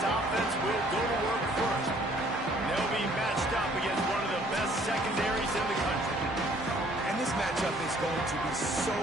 this offense will go to work first. They'll be matched up against one of the best secondaries in the country. And this matchup is going to be so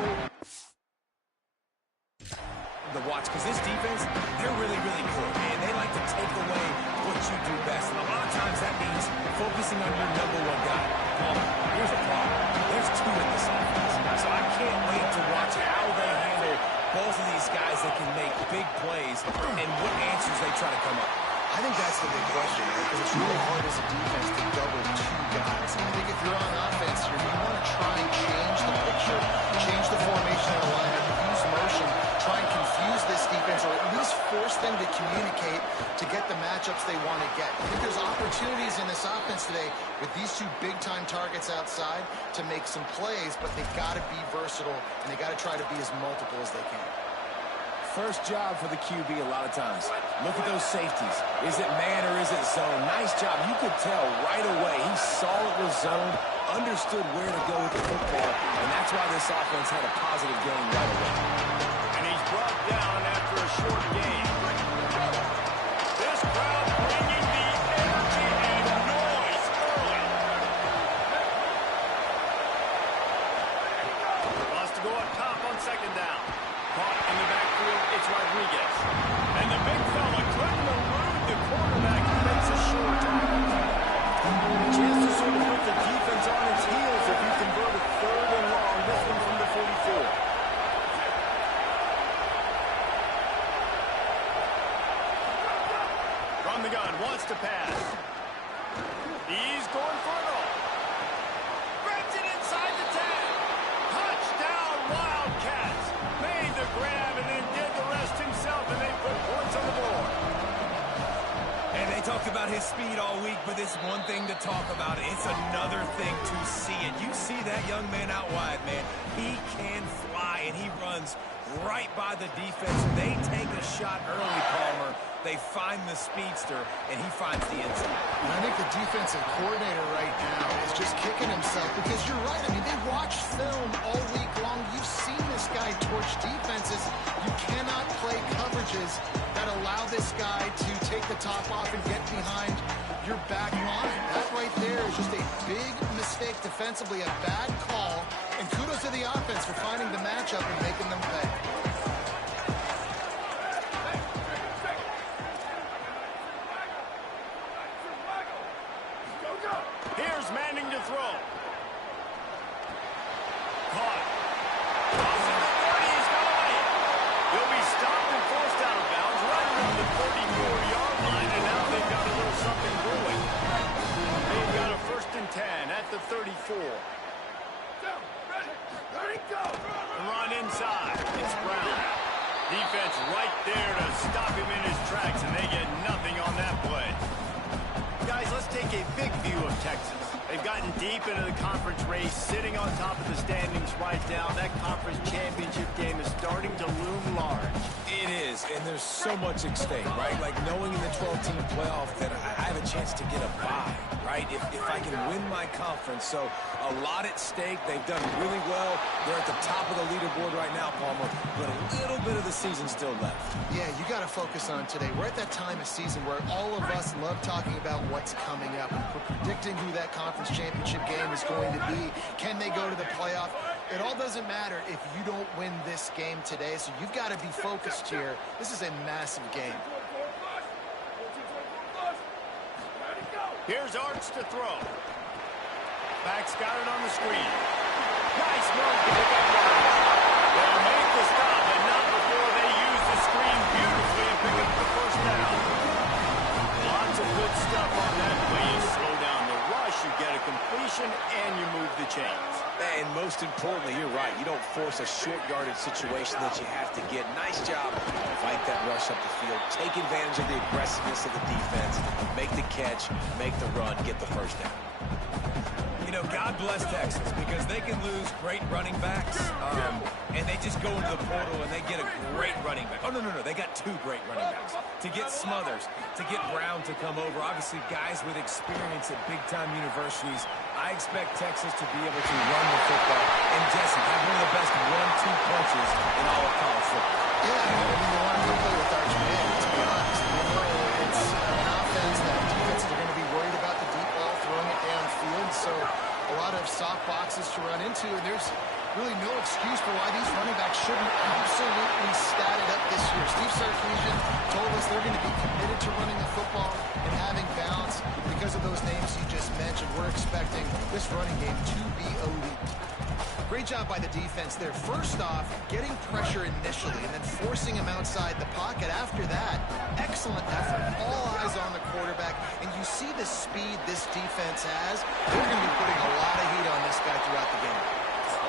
to watch because this defense, they're really, really good, man. They like to take away what you do best. And a lot of times that means focusing on your number one guy. Well, here's the problem. There's two in this offense. So I can't wait to watch how they handle both of these guys that can make big plays and what answers they try to come up. I think that's the big question, because it's really hard as a defense to double two guys. And I think if you're on offense here, you want to try and change the picture, change the formation of the lineup, use motion, try and confuse this defense, or at least force them to communicate to get the matchups they want to get. I think there's opportunities in this offense today with these two big-time targets outside to make some plays, but they've got to be versatile, and they got to try to be as multiple as they can. First job for the QB a lot of times. Look at those safeties. Is it man or is it zone? Nice job. You could tell right away. He saw it was zoned, understood where to go with the football, and that's why this offense had a positive game right away. And he's brought down after a short game. This crowd bringing the energy and noise early. Wants to go up top on second down. Caught in the backfield, it's Rodriguez. And the big fella couldn't elude the quarterback who makes a short tackle. A chance to sort of put the defense on its heels if you convert a third and long. This one from the 44. From the gun, wants to pass. He's going for it all. Grabs it inside the 10. Touchdown, Wildcats. Made the grab and then did the rest himself, and they put points on the board. And they talked about his speed all week, but it's one thing to talk about. It's another thing to see it. You see that young man out wide, man. He can fly, and he runs right by the defense. They take a shot early, Palmer. They find the speedster, and he finds the end zone. And I think the defensive coordinator right now is just kicking himself because you're right. I mean, they watched film all week long. You've seen this guy torch defenses. You cannot play coverages that allow this guy to take the top off and get behind your back line. That right there is just a big mistake defensively, a bad call. And kudos to the offense for finding the matchup and making them pay. Here's Manning to throw. Caught. Crossing the 30, he's got it. He'll be stopped and forced out of bounds right around the 34-yard line, and now they've got a little something brewing. They've got a 1st and 10 at the 34. Run inside. It's Brown. Defense right there to stop him in his tracks, and they get nothing on that play. Guys, let's take a big view of Texas. They've gotten deep into the conference race, sitting on top of the standings right now. That conference championship game is starting to loom large. It is, and there's so much at stake, right? Like knowing in the 12-team playoff that I have a chance to get a bye, right? If I can win my conference. So a lot at stake. They've done really well. They're at the top of the leaderboard right now, Palmer, but a little bit of the season still left. Yeah, you got to focus on today. We're at that time of season where all of us love talking about what's coming up and predicting who that conference championship game is going to be. Can they go to the playoff? It all doesn't matter if you don't win this game today, so you've got to be focused here. This is a massive game. Here's Arch to throw. Back's got it on the screen. Nice move to pick up Arch. They'll make the stop, but not before they use the screen beautifully and pick up the 1st down. Lots of good stuff on that play. You slow down the rush, you get a completion, and you move the chains. And most importantly, you're right. You don't force a short yardage situation that you have to get. Nice job. Fight that rush up the field. Take advantage of the aggressiveness of the defense. Make the catch. Make the run. Get the 1st down. You know, God bless Texas because they can lose great running backs, and they just go into the portal and they get a great running back. Oh, no. They got 2 great running backs. To get Smothers, to get Brown to come over, obviously guys with experience at big-time universities, I expect Texas to be able to run the football and, Jesse, have one of the best 1-2 punches in all of college football. Yeah, I mean, you want to play with Arch Manning, to be honest. You know, run into, and there's really no excuse for why these running backs shouldn't absolutely stat it up this year. Steve Sarkisian told us they're going to be committed to running the football and having balance because of those names you just mentioned. We're expecting this running game to be elite. Great job by the defense there. First off, getting pressure initially and then forcing him outside the pocket. After that, excellent effort. All eyes on the quarterback. And you see the speed this defense has. They're going to be putting a lot of heat on this guy throughout the game.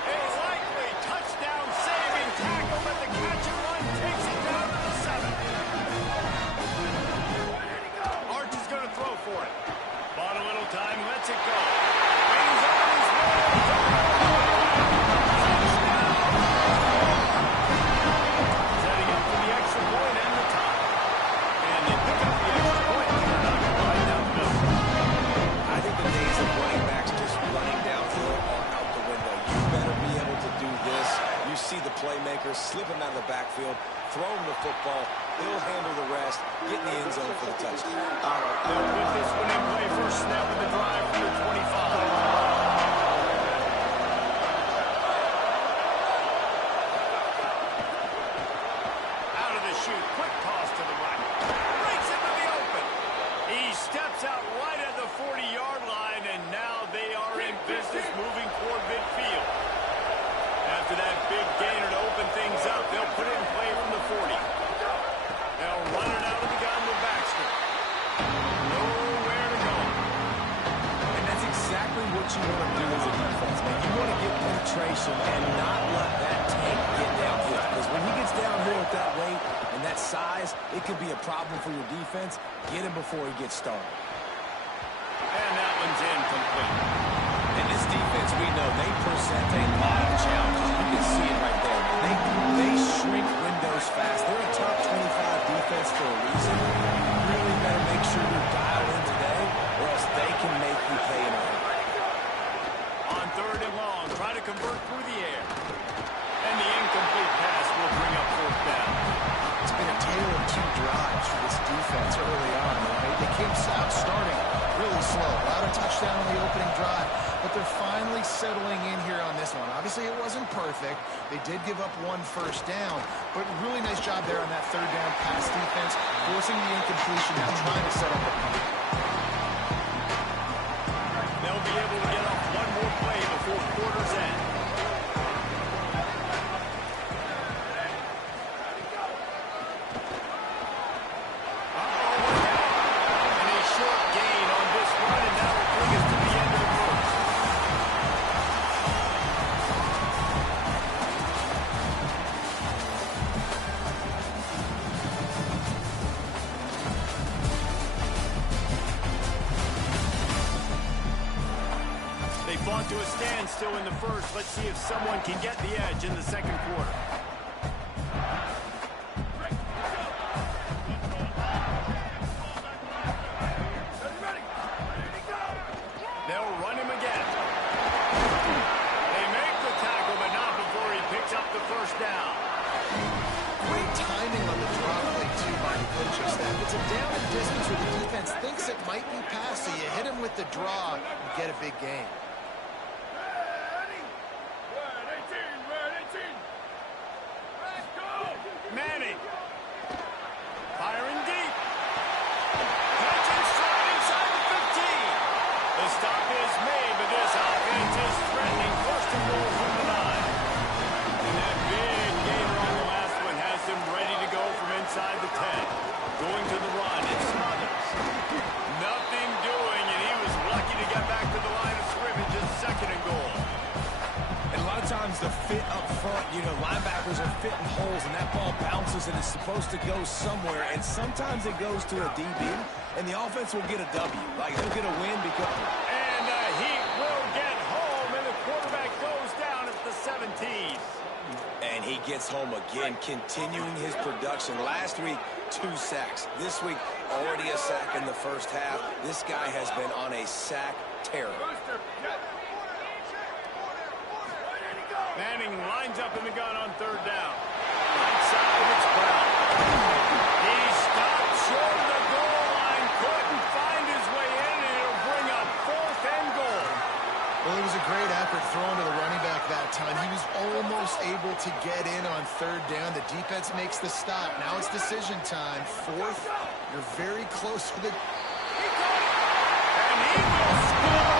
A likely touchdown-saving tackle, but the catch and run takes it down to the 7. Arch is going to throw for it. Bought a little time, lets it go. And he's on his way. Setting up for the extra point and the tie. And they pick up the extra point. They're not going to ride down the middle. I think the days of running backs just running downhill are out the window. You better be able to do this. You see the playmaker slip him out of the backfield, throw him the football. He'll handle the rest, get in the end zone for the touchdown. They'll put this one in play. First snap of the drive from the 25. Quick toss to the right. Breaks into the open. He steps out right at the 40-yard line, and now they are in business moving toward midfield. After that big gainer to open things up, they'll put it in play from the 40. They'll run it out of the gun with Baxter. Nowhere to go. And that's exactly what you want to do as a defense, man. You want to get penetration and not let that tank get downhill. Because when he gets downhill at that weight and that size, it could be a problem for your defense. Get him before he gets started. And that one's incomplete. And this defense, we know, they present a lot of challenges. You can see it right there. They shrink windows fast. They're a top 25 defense for a reason. You really better make sure you're dialed in today, or else they can make you pay in a hurry. On third and long, try to convert through the air. And the incomplete pass will bring up fourth down. It's been a tale of two drives for this defense early on, right? They came out starting really slow. Allowed a touchdown on the opening drive, but they're finally settling in here on this one. Obviously, it wasn't perfect. They did give up one first down, but really nice job there on that third down pass defense, forcing the incompletion, now trying to set up the punt. They'll be able to get off one more play before quarter's end. To a standstill in the first. Let's see if someone can get the edge in the second quarter. They'll run him again. They make the tackle, but not before he picks up the first down. Great timing on the drop play, too, by the coaching staff. It's a down and distance where the defense thinks it might be pass, so you hit him with the draw and get a big gain. Manning. Firing deep. Catch and strike inside the 15. The stop is made, but this offense is threatening. First and goal from the 9. And that big gainer on the last one has them ready to go from inside the 10. Going to the run, it's Smothers. Nothing doing, and he was lucky to get back to the line of scrimmage as second and goal. And a lot of times the fit up front, you know, linebackers are fitting holes and that ball bounces and it's supposed to go somewhere, and sometimes it goes to a DB and the offense will get a W. Like, they'll get a win because... And he will get home, and the quarterback goes down at the 17. And he gets home again, continuing his production. Last week, 2 sacks. This week, already a sack in the first half. This guy has been on a sack terror. Manning lines up in the gun on third down. Right side, it's Brown. He stopped short of the goal line, couldn't find his way in, and it'll bring up fourth and goal. Well, it was a great effort thrown to the running back. third down. The defense makes the stop. Now it's decision time. Fourth, you're very close to the... And he will score.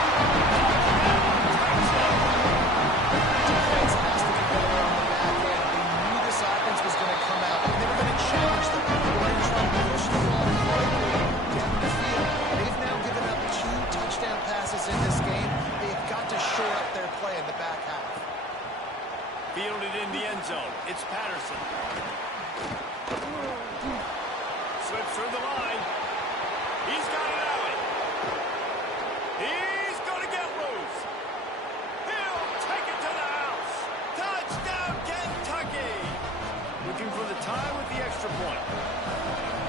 Defense has to be better on the back end. They knew this offense was going to come out, and they were going to challenge them. They were going to try to push the ball quickly down the field. They've now given up 2 touchdown passes in this game. They've got to shore up their play in the back half. Fielded in the end zone. It's Patterson. Slips through the line. He's got it out. He's going to get loose. He'll take it to the house. Touchdown, Kentucky. Looking for the tie with the extra point.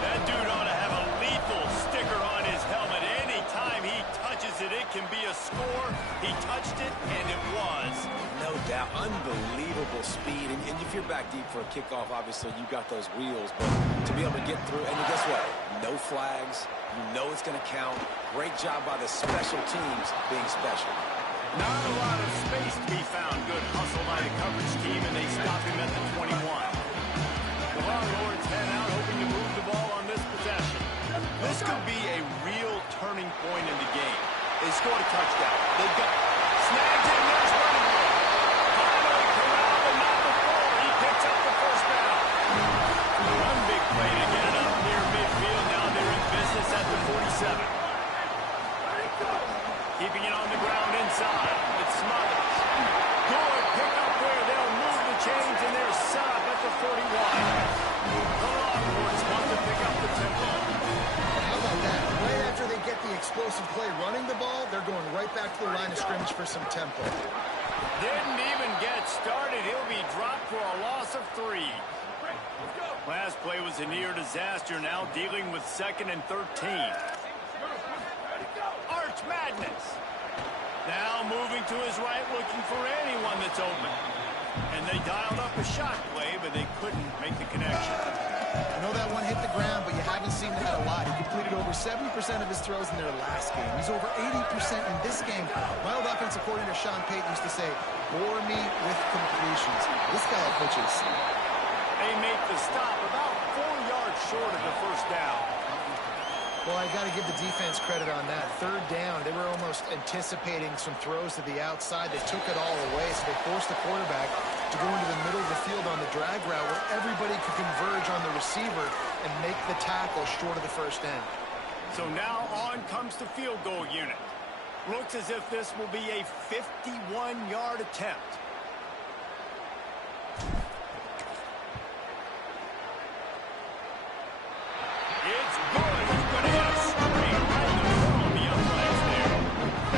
That dude ought to have a lethal sticker on his helmet. Anytime he touches it, it can be a score. He touched it, and it was. No doubt. Unbelievable speed. And if you're back deep for a kickoff, obviously you got those wheels. But to be able to get through, and guess what? No flags. You know it's going to count. Great job by the special teams being special. Not a lot of space to be found. Good hustle by the coverage team, and they stop him at the 21. The Longhorns head out, hoping to move the ball on this possession. This could be a real turning point in the game. They scored a touchdown. They got snagged him. There's running room. Finally corralled, but not before. He picks up the first down. One big play to get it up near midfield. Now they're in business at the 47. Keeping it on the ground inside. It's Smothers. Good pick up there. They'll move the chains, and they're set up at the 41. The Longhorns want to pick up the tempo. How about that? Right after they get the explosive play running the ball, they're going right back to the line of scrimmage for some tempo. Didn't even get started. He'll be dropped for a loss of 3. Last play was a near disaster. Now dealing with 2nd and 13. Arch Madness. Now moving to his right, looking for anyone that's open. And they dialed up a shot play, but they couldn't make the connection. I know that one hit the ground, but you haven't seen that a lot. He completed over 70% of his throws in their last game. He's over 80% in this game. My old offensive coordinator, Sean Payton, used to say, bore me with completions. This guy pitches. They make the stop about 4 yards short of the first down. Well, I got to give the defense credit on that. Third down, they were almost anticipating some throws to the outside. They took it all away, so they forced the quarterback to go into the middle of the field on the drag route where everybody could converge on the receiver and make the tackle short of the first end. So now on comes the field goal unit. Looks as if this will be a 51-yard attempt. It's good. He's going to hit a straight right in the middle of the uprights there.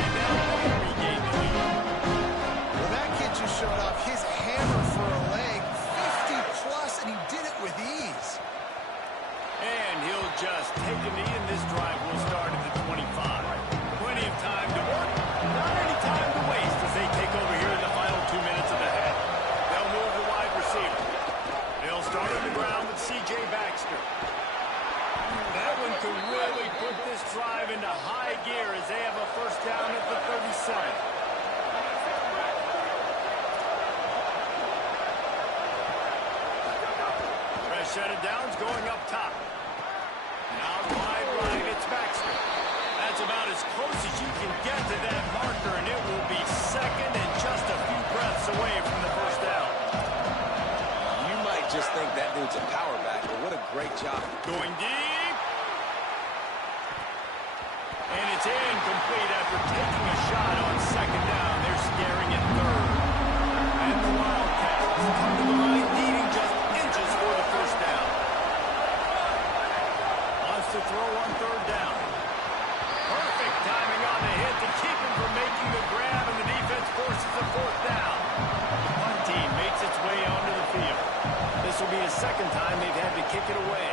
And now they regain the lead. Well, that kid just showed off his hammer for a leg, 50-plus, and he did it with ease. And he'll just take a knee, and this drive will start at the 25. Plenty of time to work. Not any time to waste as they take over here in the final 2 minutes of the half. They'll move the wide receiver. They'll start on the ground with C.J. Baxter. That one could really put this drive into high gear as they have a first down at the 37. Fresh set of downs going up top. Now wide right, it's Baxter. That's about as close as you can get to that marker, and it will be second and just a few breaths away from the first down. You might just think that dude's a power back, but what a great job. Going deep. And it's incomplete after taking a shot on second down. They're scaring at third. And the Wildcats come to the line, needing just inches for the first down. Wants to throw on third down. Perfect timing on the hit to keep him from making the grab, and the defense forces a fourth down. One team makes its way onto the field. This will be the second time they've had to kick it away.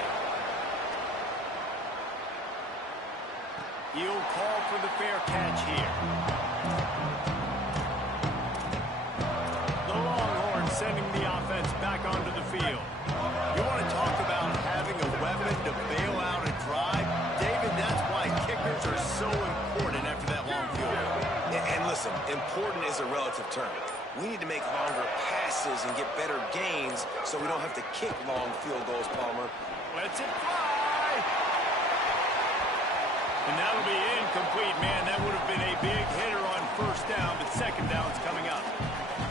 He'll call for the fair catch here. The Longhorns sending the offense back onto the field. You want to talk about having a weapon to bail out a drive? David, that's why kickers are so important after that long field goal. And listen, important is a relative term. We need to make longer passes and get better gains so we don't have to kick long field goals, Palmer. Lets it fly. And that'll be incomplete, man. That would have been a big hitter on first down, but second down's coming up.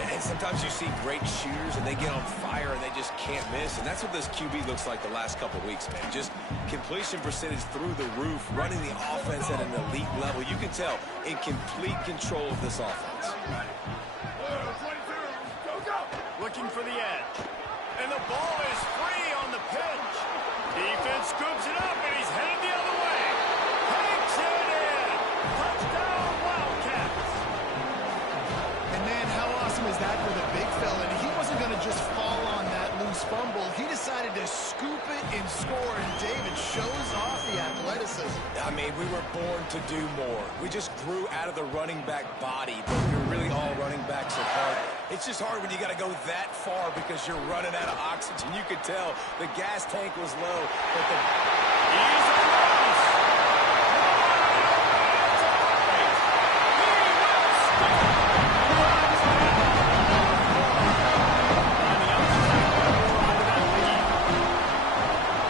And sometimes you see great shooters, and they get on fire, and they just can't miss. And that's what this QB looks like the last couple of weeks, man. Just completion percentage through the roof, running the offense at an elite level. You can tell in complete control of this offense. Looking for the edge. And the ball is free on the pitch. Defense scoops it up, and he's headed the other way. Takes it in. Touchdown, Wildcats. And man, how awesome is that for the big fella? And he wasn't going to just fall on that loose fumble. He decided to scoop it and score, and David shows off the athleticism. I mean, we were born to do more. We just grew out of the running back body, but we're really all running backs at heart. It's just hard when you got to go that far because you're running out of oxygen. You could tell the gas tank was low, but the... He's on loose.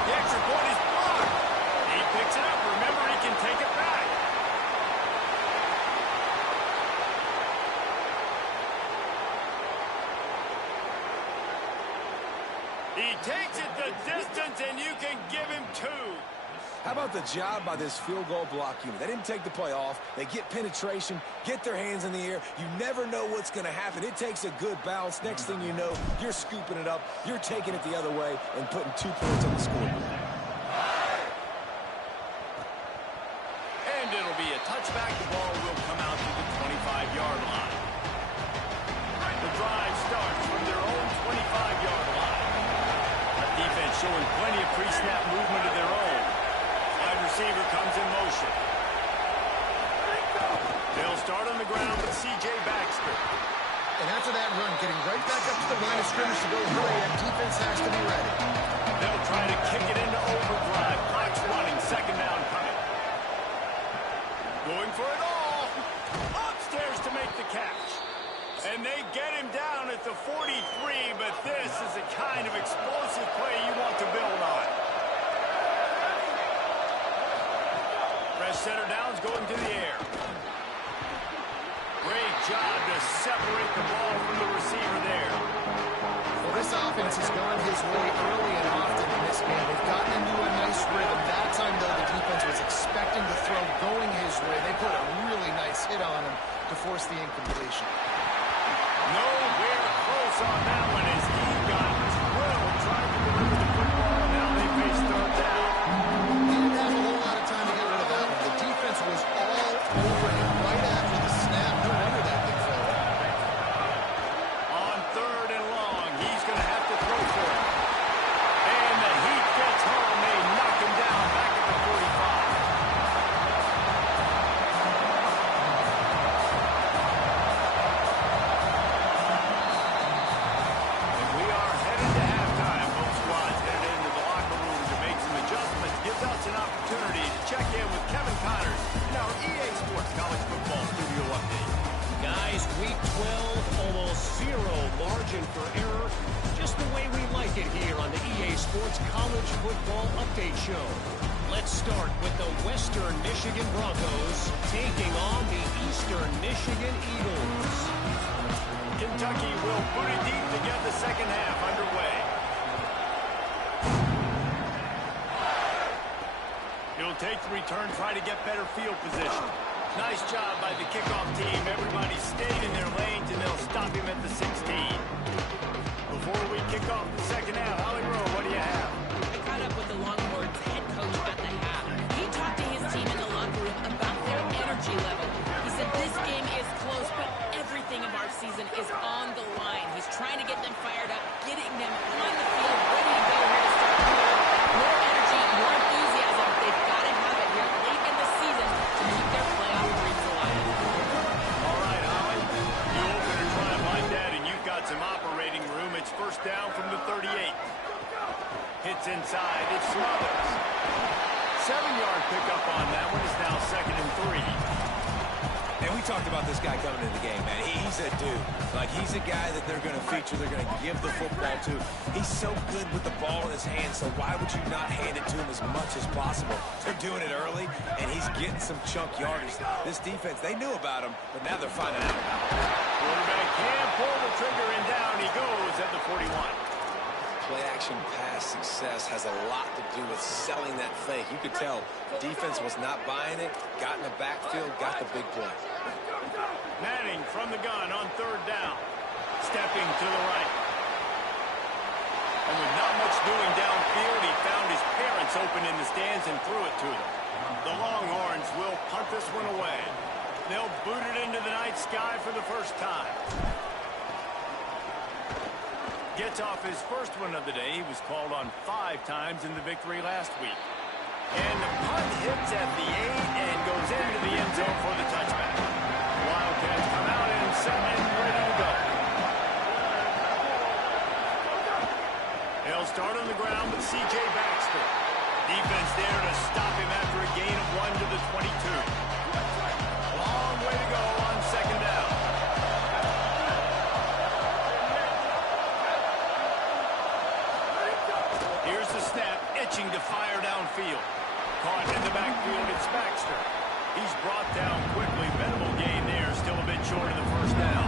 The extra point is blocked. He picks it up. Remember, he can take it back. He takes it the distance, and you can give him 2. How about the job by this field goal block unit? They didn't take the play off. They get penetration, get their hands in the air. You never know what's going to happen. It takes a good bounce. Next thing you know, you're scooping it up. You're taking it the other way and putting 2 points on the scoreboard. And it'll be a touchback. The ball will come out to the 25-yard line. The drive starts from their own 25-yard line. Our defense showing plenty of pre-snap movement of their own. Wide receiver comes in motion. They'll start on the ground with C.J. Baxter. And after that run, getting right back up to the line of scrimmage to go hurry, that defense has to be ready. They'll try to kick it into overdrive. Clock's running. Second down coming. Going for it all. Upstairs to make the catch. And they get him down at the 43, but this is the kind of explosive play you want to build on. Fresh center downs going to the air. Great job to separate the ball from the receiver there. Well, this offense has gone his way early and often in this game. They've gotten into a nice rhythm. That time, though, the defense was expecting the throw going his way. They put a really nice hit on him to force the incompletion. Nowhere close on that one as he got drilled trying to deliver the football. Now they face third down. He didn't have a whole lot of time to get rid of that one. The defense was all over him right after the snap. No wonder that big fella. On third and long, he's going to have to throw for it. And the heat gets home. They knock him down back at the 45. And we are headed to halftime. Both squads headed into the locker room to make some adjustments. Gives us an opportunity to check in with Kevin Connors in our EA Sports College Football Studio Update. Guys, week 12, almost zero margin for error. Just the way we like it here on the EA Sports College Football Update Show. Let's start with the Western Michigan Broncos taking on the Eastern Michigan Eagles. Kentucky will put it deep to get the second half underway. He'll take the return, try to get better field position. Nice job by the kickoff team. Everybody stayed in their lanes, and they'll stop him at the 16. Before we kick off the second half, Holly Rowe, what do you have? I caught up with the Longhorns head coach at the half. He talked to his team in the locker room about their energy level. He said this game is close, but everything of our season is on the line. He's trying to get them fired up, getting them on the field, ready to go here to start the year. More energy, more enthusiasm. They've got to have it here late in the season to keep their playoff dreams alive. All right, Holly. You open a drive like that, and you've got some operating room. It's first down from the 38. Hits inside. It's Smothers. 7-yard pickup on that one. Is now 2nd and 3. And we talked about this guy coming into the game, man. He's a dude. Like, he's a guy that they're going to feature, they're going to give the football to. He's so good with the ball in his hand, so why would you not hand it to him as much as possible? They're doing it early, and he's getting some chunk yardage. This defense, they knew about him, but now they're finding out about him. Quarterback can pull the trigger, and down he goes at the 41. Play-action pass success has a lot to do with selling that fake. You could tell defense was not buying it, got in the backfield, got the big play. Manning from the gun on third down. Stepping to the right. And with not much doing downfield, he found his parents open in the stands and threw it to them. The Longhorns will punt this one away. They'll boot it into the night sky for the first time. Gets off his first one of the day. He was called on 5 times in the victory last week. And the punt hits at the 8 and goes into the end zone for the touchback. Wildcats come out and set and ready to go. They'll start on the ground with C.J. Baxter. Defense there to stop him after a gain of 1 to the 22. Long way to go on second down. Here's the snap, itching to fire downfield. Caught in the backfield, it's Baxter. He's brought down quickly. Minimal gain there, still a bit short of the first down.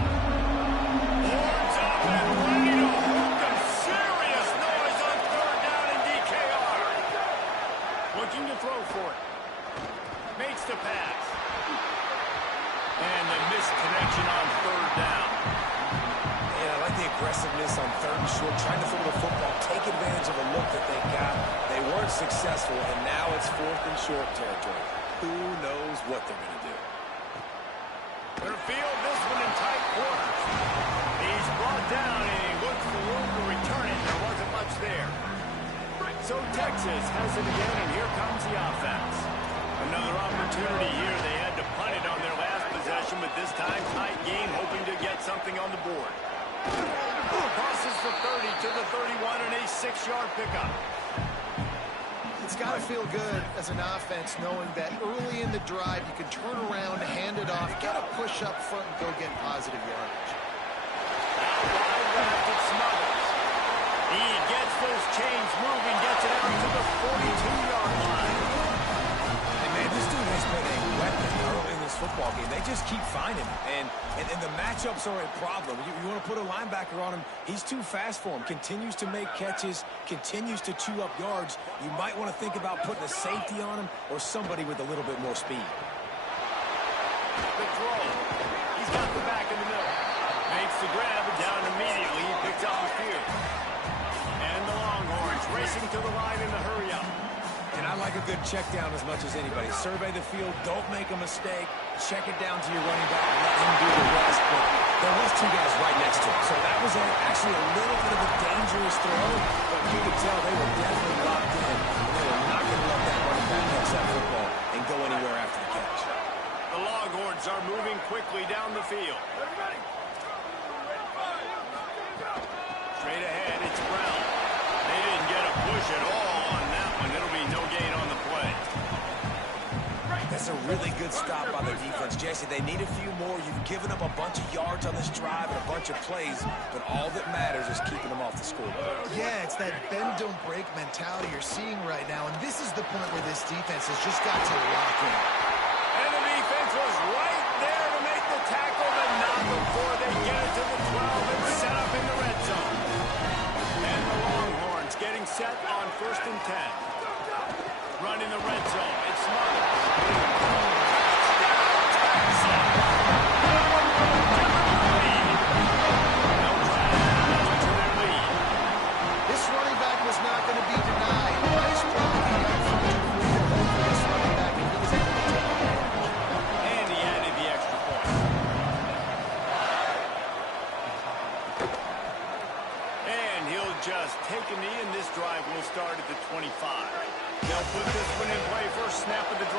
Horns up and ready to hook them. Serious noise on third down in DKR. Looking to throw for it. Makes the pass. And the missed connection on third down. Yeah, I like the aggressiveness on third and short, trying to throw the football, take advantage of a look that they got. They weren't successful, and now it's fourth and short territory. Who knows what they're going to do? They'll field this one in tight quarters. He's brought down, and he looks for room to return it. There wasn't much there. So Texas has it again, and here comes the offense. Another opportunity here. They had to punt it on their last possession, but this time tight game, hoping to get something on the board. Crosses the 30 to the 31 and a 6-yard pickup. It's got to feel good as an offense knowing that early in the drive you can turn around, hand it off, get a push up front, and go get positive yardage. Out wide left, it's Smothers. He gets those chains moving, gets it out to the 42-yard line. And man, this dude has been a weapon early in this football game. They just keep finding him. And the matchups are a problem. You want to put a linebacker on him, he's too fast for him. Continues to make catches, continues to chew up yards. You might want to think about putting a safety on him or somebody with a little bit more speed. The throw. He's got the back in the middle. Makes the grab down immediately. He picks up the field. And the Longhorns racing to the line in the hurry-up. And I like a good check down as much as anybody. Survey the field, don't make a mistake, check it down to your running back and let him do the rest. But there was 2 guys right next to him. So that was actually a little bit of a dangerous throw, but you could tell they were definitely locked in. And they were not going to let that running back catch that football and go anywhere after the catch. The Longhorns are moving quickly down the field. Straight ahead, it's Brown. They didn't get a push at all on that one. It'll be no gain on the play. That's a really good stop by the defense. Jesse, they need a few more. You've given up a bunch of yards on this drive and a bunch of plays, but all that matters is keeping them off the scoreboard. Yeah, it's that bend, don't break mentality you're seeing right now, and this is the point where this defense has just got to lock in. And the defense was right there to make the tackle, but not before they get it to the 12 and set up in the red zone. And the Longhorns getting set on 1st and 10. Run in the red zone. It's Smothers. This running back was not going to be denied. Nice play out front to create a hole for this running back, and he was able to take advantage. And he added the extra point. And he'll just take a knee, and this drive will start at the 25. They'll put this one in play. First snap of the drive.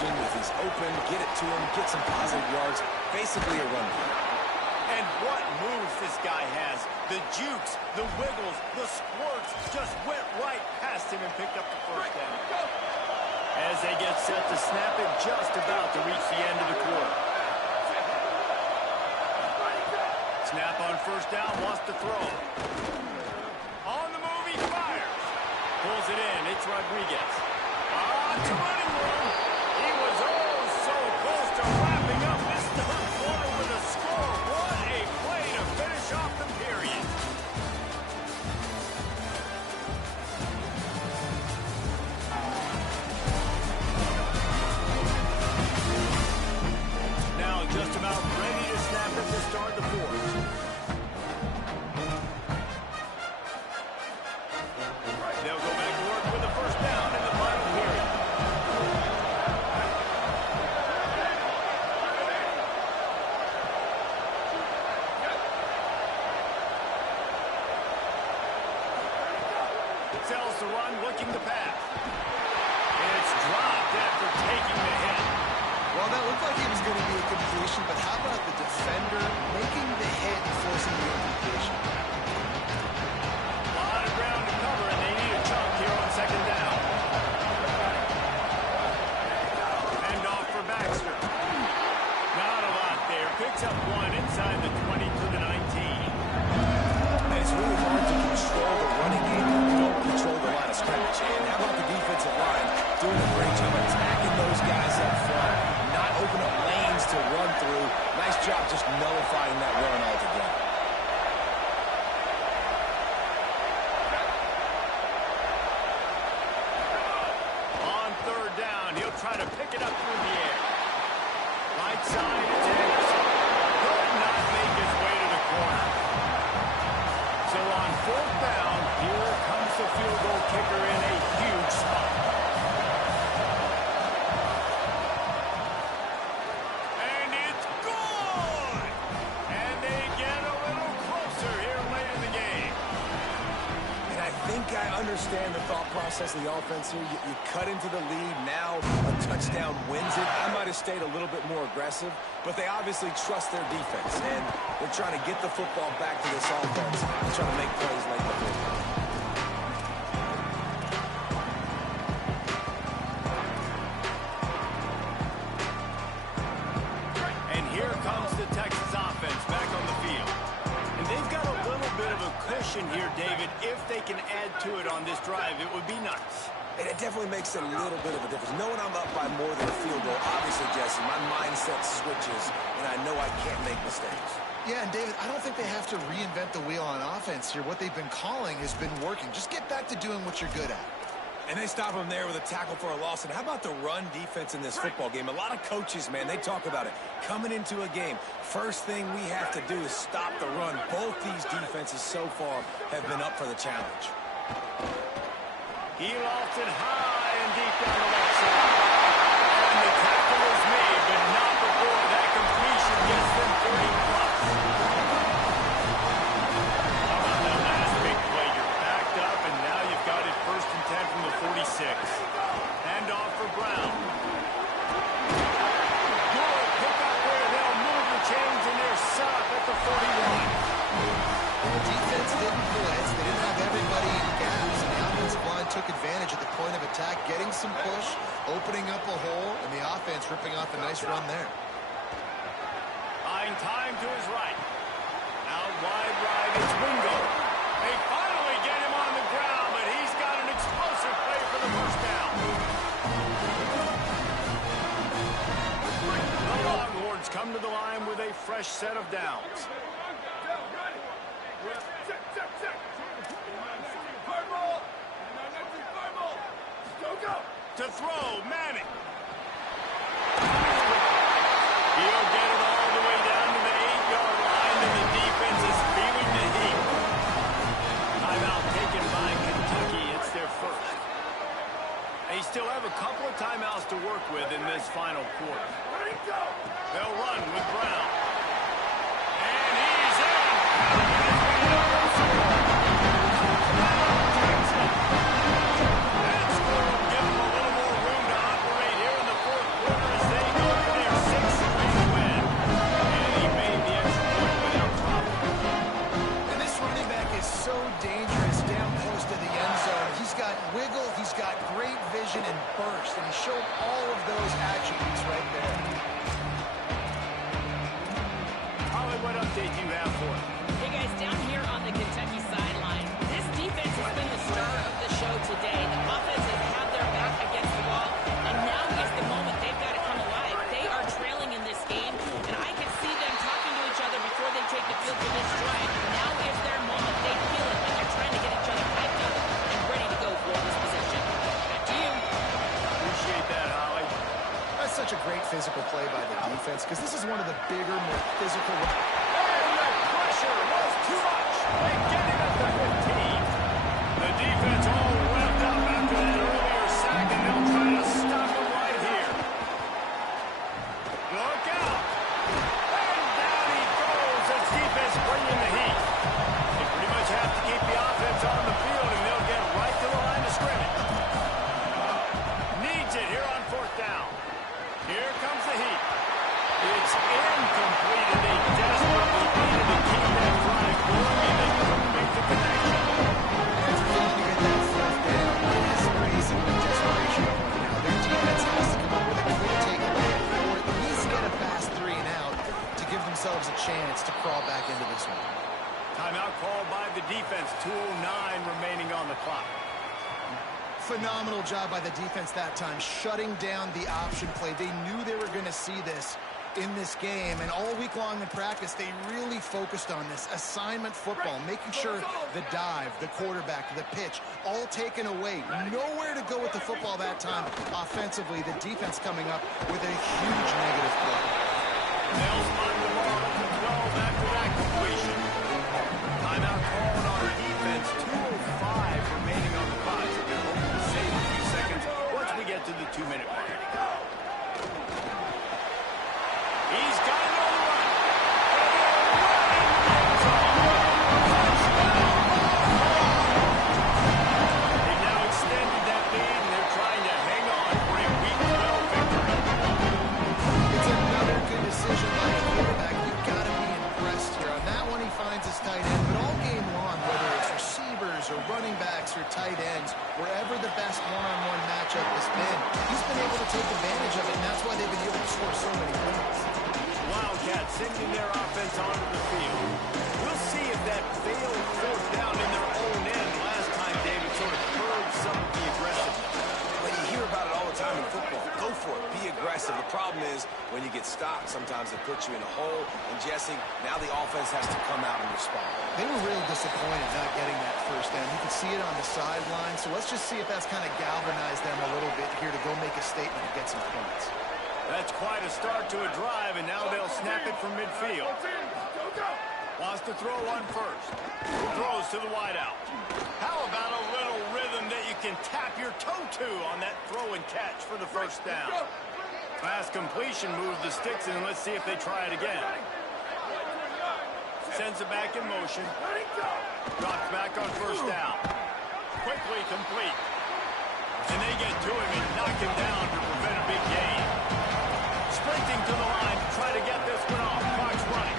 vision. If he's open, get it to him, get some positive yards. Basically a run play. And what moves this guy has. The jukes, the wiggles, the squirts just went right past him and picked up the first down. As they get set to snap it, just about to reach the end of the quarter. Snap on first down, wants to throw. On the move, he fires. Pulls it in, it's Rodriguez. To running room. He was oh so close to wrapping up this third quarter with a score. What a play to finish off the period. Now just about ready to snap it to start the fourth. They'll go back to work with the first down in the final period. Sells the run, looking to pass. It's dropped after taking the hit. Well, that looked like it was going to be a completion, but how about the defender making the hit and forcing the incompletion? A lot of ground to cover, and they need a chunk here on second down. Hand off for Baxter. Not a lot there. Picks up one inside the 20 to the 19. It's really hard to control the running game if you don't control the line of scrimmage. And how about the defensive line doing a great job attacking those guys up front, not open up lanes to run through. Nice job just nullifying that run altogether. On third down, he'll try to pick it up through the air. Right side, it's Anderson. Could not make his way to the corner. So on fourth down, here comes the field goal kicker in a huge spot. And it's good! And they get a little closer here late in the game. And I think I understand the thought process of the offense here. You cut into the lead. Now a touchdown wins it. I might have stayed a little bit more aggressive, but they obviously trust their defense, and they're trying to get the football back to this offense and trying to make plays late in the fourth quarter. And here comes the Texas offense back on the field. And they've got a little bit of a cushion here, David. If they can add to it on this drive, it would be nice. And it definitely makes a little bit of a difference. Knowing I'm up by more than a field goal, obviously, Jesse, my mindset switches, and I know I can't make mistakes. Yeah, and David, I don't think they have to reinvent the wheel on offense here. What they've been calling has been working. Just get back to doing what you're good at. And they stop him there with a tackle for a loss. And how about the run defense in this football game? A lot of coaches, man, they talk about it. Coming into a game, first thing we have to do is stop the run. Both these defenses so far have been up for the challenge. He lofts it high and deep down the left side. And the tackle is made, but not before that completion gets them 30-plus. How about that last big play? You're backed up, and now you've got it 1st and 10 from the 46. Hand off for Brown. Good pick up there. They'll move the chains, and they're set up at the 41. The defense didn't blitz. They didn't have everybody in gaps. And the offensive line took advantage at the point of attack, getting some push, opening up a hole, and the offense ripping off a nice run there. Buying time to his right. Out wide right, it's Wingo. They finally get him on the ground, but he's got an explosive play for the first down. The Longhorns come to the line with a fresh set of downs. To throw, Manning. He'll get it all the way down to the 8-yard line, and the defense is feeling the heat. Timeout taken by Kentucky. It's their first. They still have a couple of timeouts to work with in this final quarter. They'll run with Brown. And he's in. That's going to give them a little more room to operate here in the fourth quarter. He's got great vision and burst, and he showed all of those attributes right there. Holly, what update do you have for us? Hey guys, down here on the Kentucky sideline, this defense has been the star of the show today. The offense has had their back against the wall, and now is the moment they've got to come alive. They are trailing in this game, and I can see them talking to each other before they take the field for this drive. Now is their moment. They feel it, like they're trying to get each other hyped up and ready to go for this possession. Back to you. Appreciate that, Holly. That's such a great physical play by the defense, because this is one of the bigger, more physical... And the pressure was too much. They get him at the 15. The defense all revved up after that earlier sack, and they'll try to stop him right here. Look out. And down he goes as defense bringing the heat. They pretty much have to keep the offense on the field, and they'll get right to the line of scrimmage. Needs it here on 4th down. Here comes the heat. It's incomplete, and they desperately needed to keep that drive going, and they couldn't make the connection. It's fun to get that 4th down. It is basically desperation point now. Their defense has to come up with a quick takeaway, or at least get a fast 3 and out to give themselves a chance to crawl back into this one. Timeout called by the defense. 2:09 remaining on the clock. Phenomenal job by the defense that time, shutting down the option play. They knew they were going to see this in this game, and all week long in practice, they really focused on this assignment football, making sure the dive, the quarterback, the pitch, all taken away. Nowhere to go with the football that time. Offensively, the defense coming up with a huge negative play. They'll spot the ball at the 12 after that completion. Timeout called on our defense. 2:05 remaining on the clock. So they're hoping to save a few seconds once we get to the 2-minute mark. He's got it on the run. They've now extended that lead, and they're trying to hang on for a Week 12 victory. It's another good decision by the quarterback. You've got to be impressed here. On that one, he finds his tight end, but all game long, whether it's receivers or running backs or tight ends, wherever the best one-on-one matchup has been, he's been able to take advantage of it, and that's why they've been able to score so many points. Wildcats sending their offense onto the field. We'll see if that failed 4th down in their own end last time, David, sort of curbed some of the aggressiveness. Well, you hear about it all the time in football. Go for it. Be aggressive. The problem is when you get stopped, sometimes it puts you in a hole. And Jesse, now the offense has to come out and respond. They were really disappointed not getting that 1st down. You could see it on the sideline. So let's just see if that's kind of galvanized them a little bit here to go make a statement and get some points. That's quite a start to a drive, and now they'll snap it from midfield. Wants to throw on first. Throws to the wideout. How about a little rhythm that you can tap your toe to on that throw and catch for the 1st down? Fast completion moves the sticks, and let's see if they try it again. Sends it back in motion. Drops back on 1st down. Quickly complete. And they get to him and knock him down to prevent a big gain. Sprinting to the line to try to get this one off. Clock's running.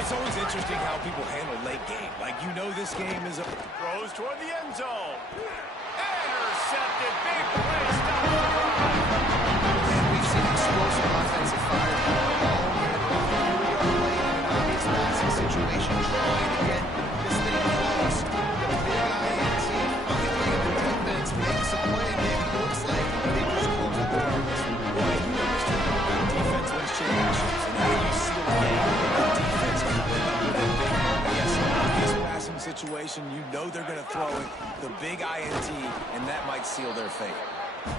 It's always interesting how people handle late game. Like, you know this game is a... Throws toward the end zone. Intercepted. Big play. Stop the drive. And we've seen explosive offensive fire all year long. Here we are late in an obvious passing situation, trying to get this thing close. The big INT finally in the defense makes a play, and it looks like they just close the door on this one. Well, you understand how defense wins championships. And how you see the game. The defense coming up with a big, yes, obvious passing situation. You know they're going to throw it. The big INT, and that might seal their fate.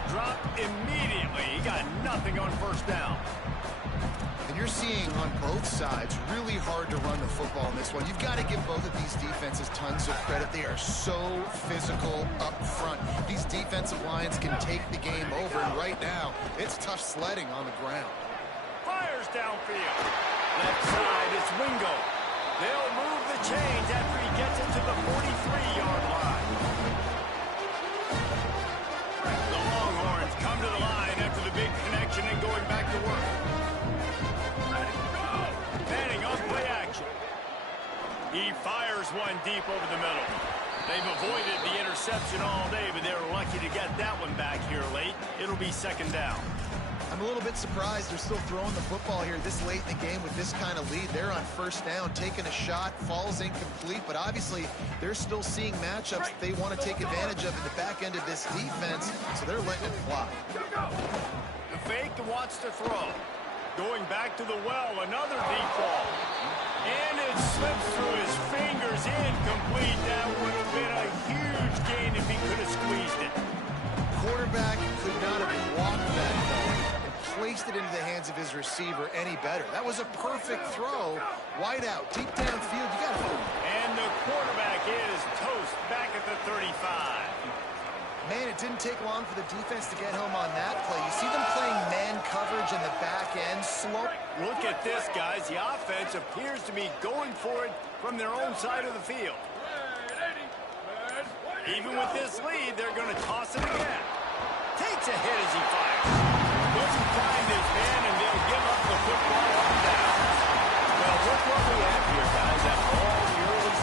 Drop immediately. He got nothing on 1st down. And you're seeing on both sides really hard to run the football in this one. You've got to give both of these defenses tons of credit. They are so physical up front. These defensive lines can take the game over, and right now, it's tough sledding on the ground. Fires downfield. Left side, it's Wingo. They'll move the chains after he gets it to the 43-yard line. The Longhorns come to the line after the big connection and going back to work. Manning on play action. He fires one deep over the middle. They've avoided the interception all day, but they were lucky to get that one back here late. It'll be second down. I'm a little bit surprised they're still throwing the football here this late in the game with this kind of lead. They're on first down, taking a shot, falls incomplete, but obviously they're still seeing matchups that they want to take advantage of in the back end of this defense, so they're letting it fly. The fake wants to throw. Going back to the well, another deep ball. And it slips through his fingers, incomplete. That would have been a huge gain if he could have squeezed it. Quarterback could not have walked that ball and placed it into the hands of his receiver any better. That was a perfect throw. Wide out, deep downfield, you got to throw. And the quarterback is toast back at the 35. Man, it didn't take long for the defense to get home on that play. You see them playing man coverage in the back end, slow. Look at this, guys. The offense appears to be going for it from their own side of the field. Even with this lead, they're going to toss it again. Takes a hit as he fires. Doesn't find his